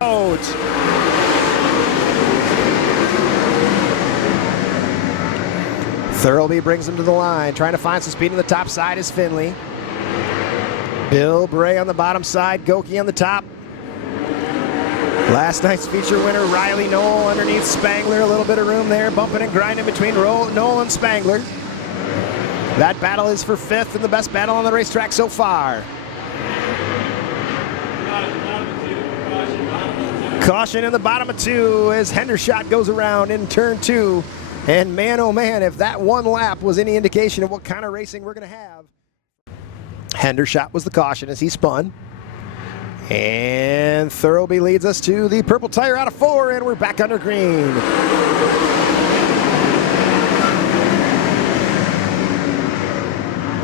Out. Thurlby brings him to the line, trying to find some speed on the top side is Finley. Bill Bray on the bottom side, Goki on the top. Last night's feature winner, Riley Knoll underneath Spangler. A little bit of room there, bumping and grinding between Knoll and Spangler. That battle is for fifth and the best battle on the racetrack so far. Caution in the bottom of two as Hendershot goes around in turn two. And man, oh man, if that one lap was any indication of what kind of racing we're going to have. Hendershot was the caution as he spun. And Thurlby leads us to the purple tire out of 4, and we're back under green.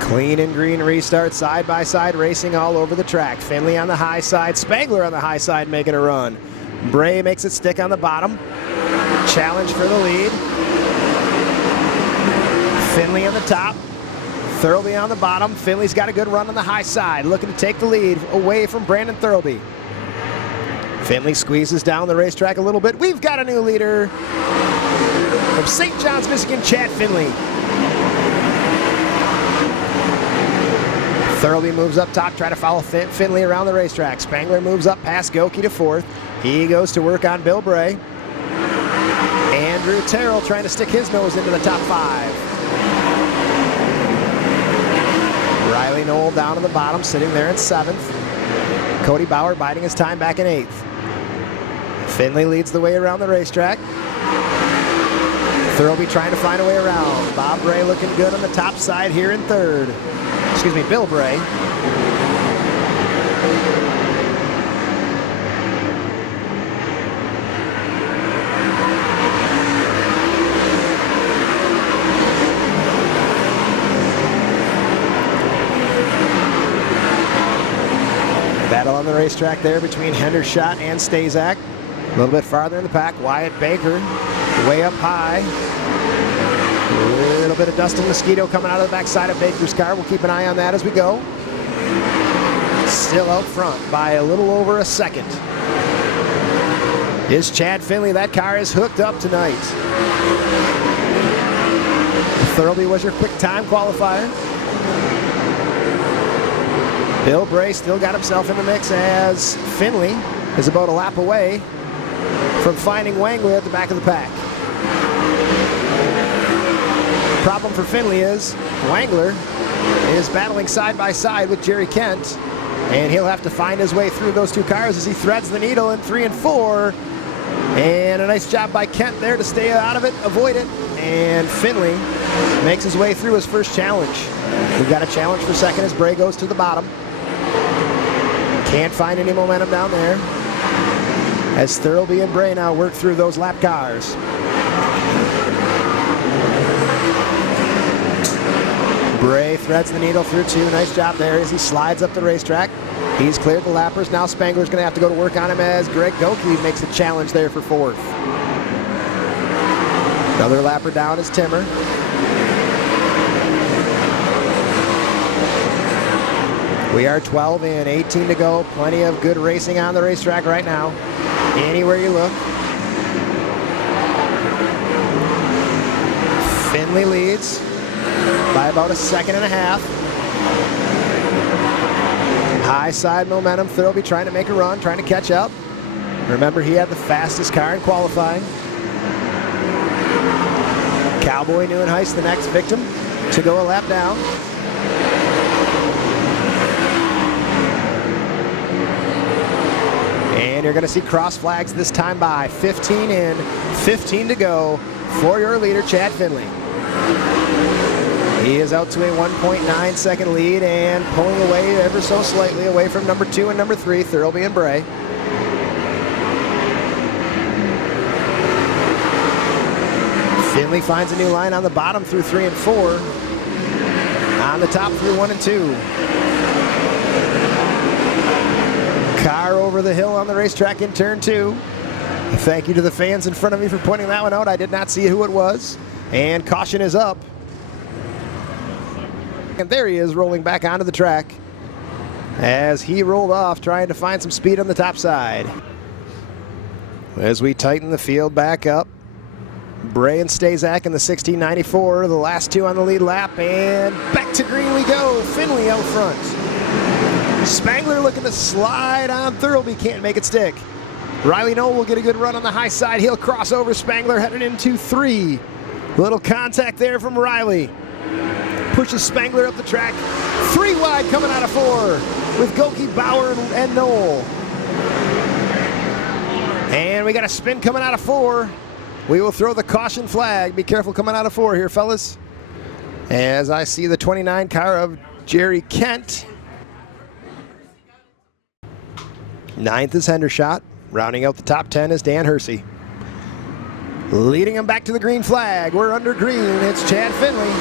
Clean and green restart, side-by-side racing all over the track. Finley on the high side, Spangler on the high side making a run. Bray makes it stick on the bottom. Challenge for the lead. Finley on the top. Thurlby on the bottom. Finley's got a good run on the high side, looking to take the lead away from Brandon Thurlby. Finley squeezes down the racetrack a little bit. We've got a new leader from St. John's, Michigan, Chad Finley. Thurlby moves up top, try to follow Finley around the racetrack. Spangler moves up past Goki to fourth. He goes to work on Bill Bray. Andrew Terrell trying to stick his nose into the top 5. Riley Knoll down on the bottom, sitting there in 7th. Cody Bauer biding his time back in 8th. Finley leads the way around the racetrack. Thurlby trying to find a way around. Bob Bray looking good on the top side here in 3rd. Excuse me, Bill Bray. Battle on the racetrack there between Hendershot and Stazak. A little bit farther in the pack, Wyatt Baker way up high. A little bit of dust and mosquito coming out of the backside of Baker's car. We'll keep an eye on that as we go. Still out front by a little over a second is Chad Finley. That car is hooked up tonight. Thurlby was your quick time qualifier. Bill Bray still got himself in the mix as Finley is about a lap away from finding Wangler at the back of the pack. The problem for Finley is Wangler is battling side by side with Jerry Kent, and he'll have to find his way through those two cars as he threads the needle in 3 and 4. And a nice job by Kent there to stay out of it, avoid it, and Finley makes his way through his first challenge. We've got a challenge for second as Bray goes to the bottom. Can't find any momentum down there as Thurlby and Bray now work through those lap cars. Bray threads the needle through 2. Nice job there as he slides up the racetrack. He's cleared the lappers. Now Spangler's going to have to go to work on him as Greg Goki makes a challenge there for 4th. Another lapper down is Timmer. We are 12 in, 18 to go. Plenty of good racing on the racetrack right now. Anywhere you look. Finley leads by about a 1.5 seconds. High side momentum. Thurlby trying to make a run, trying to catch up. Remember, he had the fastest car in qualifying. Cowboy Neuenhuis, the next victim, to go a lap down. And you're going to see cross flags this time by 15 in, 15 to go for your leader, Chad Finley. He is out to a 1.9 second lead and pulling away ever so slightly away from number 2 and number 3, Thurlby and Bray. Finley finds a new line on the bottom through 3 and 4. On the top through 1 and 2. Car over the hill on the racetrack in turn 2. Thank you to the fans in front of me for pointing that one out. I did not see who it was. And caution is up. And there he is rolling back onto the track as he rolled off trying to find some speed on the top side. As we tighten the field back up, Bray and Stazak in the 1694, the last two on the lead lap, and back to green we go. Finley out front. Spangler looking to slide on Thurlby, can't make it stick. Riley Knoll will get a good run on the high side. He'll cross over Spangler headed into 3. Little contact there from Riley. Pushes Spangler up the track. 3 wide coming out of 4 with Goki, Bauer, and Knoll. And we got a spin coming out of 4. We will throw the caution flag. Be careful coming out of 4 here, fellas. As I see the 29 car of Jerry Kent. 9th is Hendershot. Rounding out the top 10 is Dan Hersey. Leading him back to the green flag. We're under green. It's Chad Finley.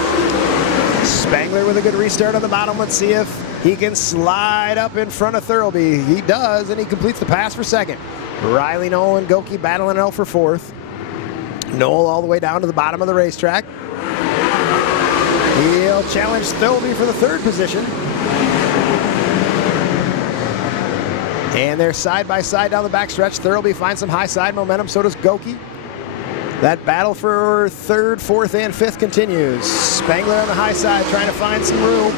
Spangler with a good restart on the bottom. Let's see if he can slide up in front of Thurlby. He does, and he completes the pass for second. Riley Knoll and Goki battling it out for 4th. Knoll all the way down to the bottom of the racetrack. He'll challenge Thurlby for the 3rd position. And they're side by side down the backstretch. Thurlby finds some high side momentum, so does Goki. That battle for 3rd, 4th, and 5th continues. Spangler on the high side trying to find some room.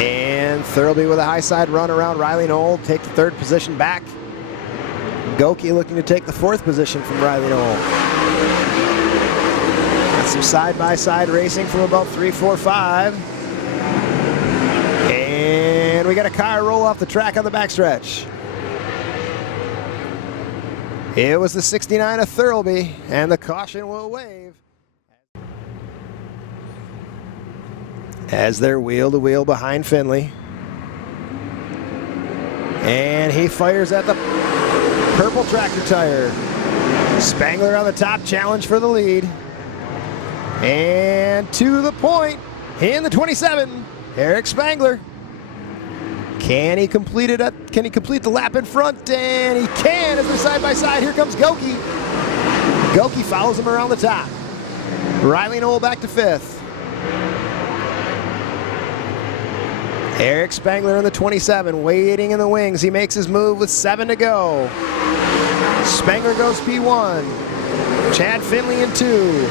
And Thurlby with a high side run around Riley Knoll, take the 3rd position back. Goki looking to take the 4th position from Riley Knoll. Got some side-by-side racing from about 3, 4, 5. And we got a car roll off the track on the backstretch. It was the 69 of Thurlby, and the caution will wave. As they're wheel to wheel behind Finley. And he fires at the purple tractor tire. Spangler on the top, challenge for the lead. And to the point, in the 27, Eric Spangler. Can he complete it? Can he complete the lap in front? And he can as they're side by side. Here comes Goki. Goki follows him around the top. Riley Knoll back to 5th. Eric Spangler in the 27, waiting in the wings. He makes his move with 7 to go. Spangler goes P1. Chad Finley in 2.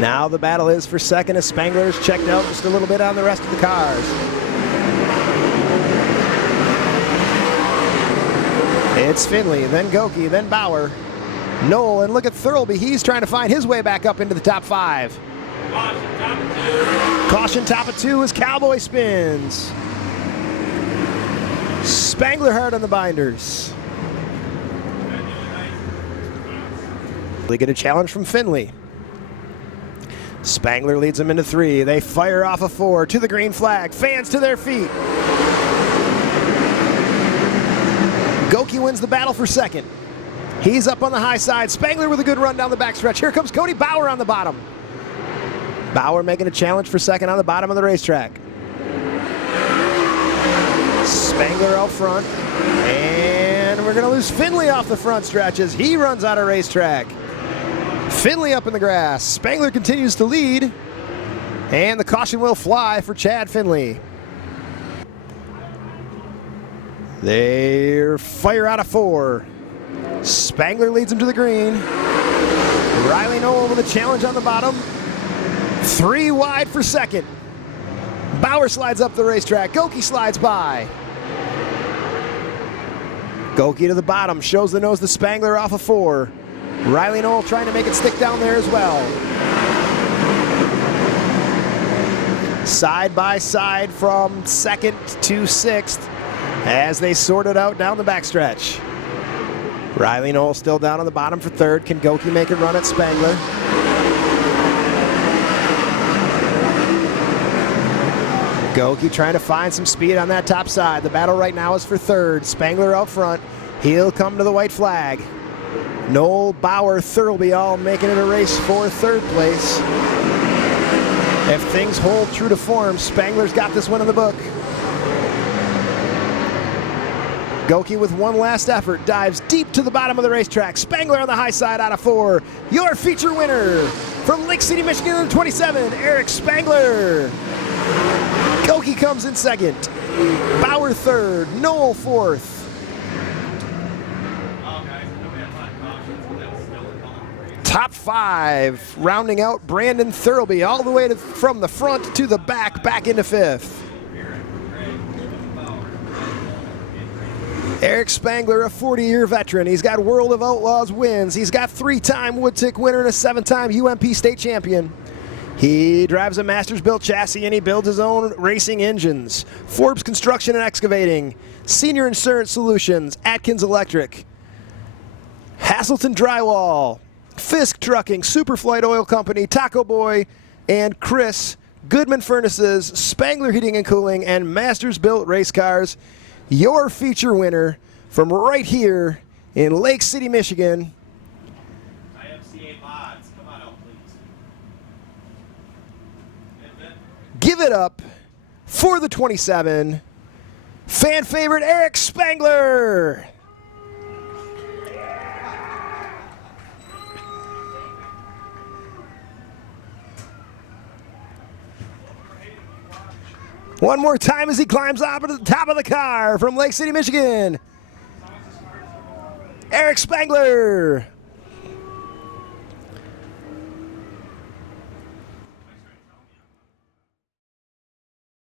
Now the battle is for 2nd as Spangler's checked out just a little bit on the rest of the cars. It's Finley, then Goki, then Bauer. Knoll, and look at Thurlby. He's trying to find his way back up into the top 5. Caution, top of 2. Caution, top of 2 as Cowboy spins. Spangler hard on the binders. They get a challenge from Finley. Spangler leads them into 3. They fire off a 4 to the green flag. Fans to their feet. Goki wins the battle for 2nd. He's up on the high side. Spangler with a good run down the backstretch. Here comes Cody Bauer on the bottom. Bauer making a challenge for 2nd on the bottom of the racetrack. Spangler out front. And we're going to lose Finley off the front stretch as he runs out of racetrack. Finley up in the grass. Spangler continues to lead. And the caution will fly for Chad Finley. They fire out of 4. Spangler leads him to the green. Riley Knoll with a challenge on the bottom. 3 wide for 2nd. Bauer slides up the racetrack. Goki slides by. Goki to the bottom. Shows the nose to Spangler off of 4. Riley Knoll trying to make it stick down there as well. Side by side from 2nd to 6th as they sort it out down the backstretch. Riley Knoll still down on the bottom for 3rd. Can Goki make a run at Spangler? Goki trying to find some speed on that top side. The battle right now is for 3rd. Spangler out front. He'll come to the white flag. Knoll, Bauer, Thurlby all making it a race for 3rd place. If things hold true to form, Spangler's got this one in the book. Goki with one last effort dives deep to the bottom of the racetrack. Spangler on the high side out of 4. Your feature winner from Lake City, Michigan in the 27, Eric Spangler. Goki comes in second. Bauer third. Noel fourth. Top 5, rounding out Brandon Thurlby all the way from the front to the back into 5th. Eric Spangler, a 40-year veteran. He's got World of Outlaws wins. He's got 3-time Woodtick winner and a 7-time UMP state champion. He drives a Masters-built chassis and he builds his own racing engines. Forbes Construction and Excavating, Senior Insurance Solutions, Atkins Electric, Hazelton Drywall, Fisk Trucking, Superflight Oil Company, Taco Boy, and Chris, Goodman Furnaces, Spangler Heating and Cooling, and Masters-built race cars. Your feature winner from right here in Lake City, Michigan. IMCA mods, come on out, please. Give it up for the 27, fan favorite Eric Spangler. One more time as he climbs up to the top of the car from Lake City, Michigan. Eric Spangler.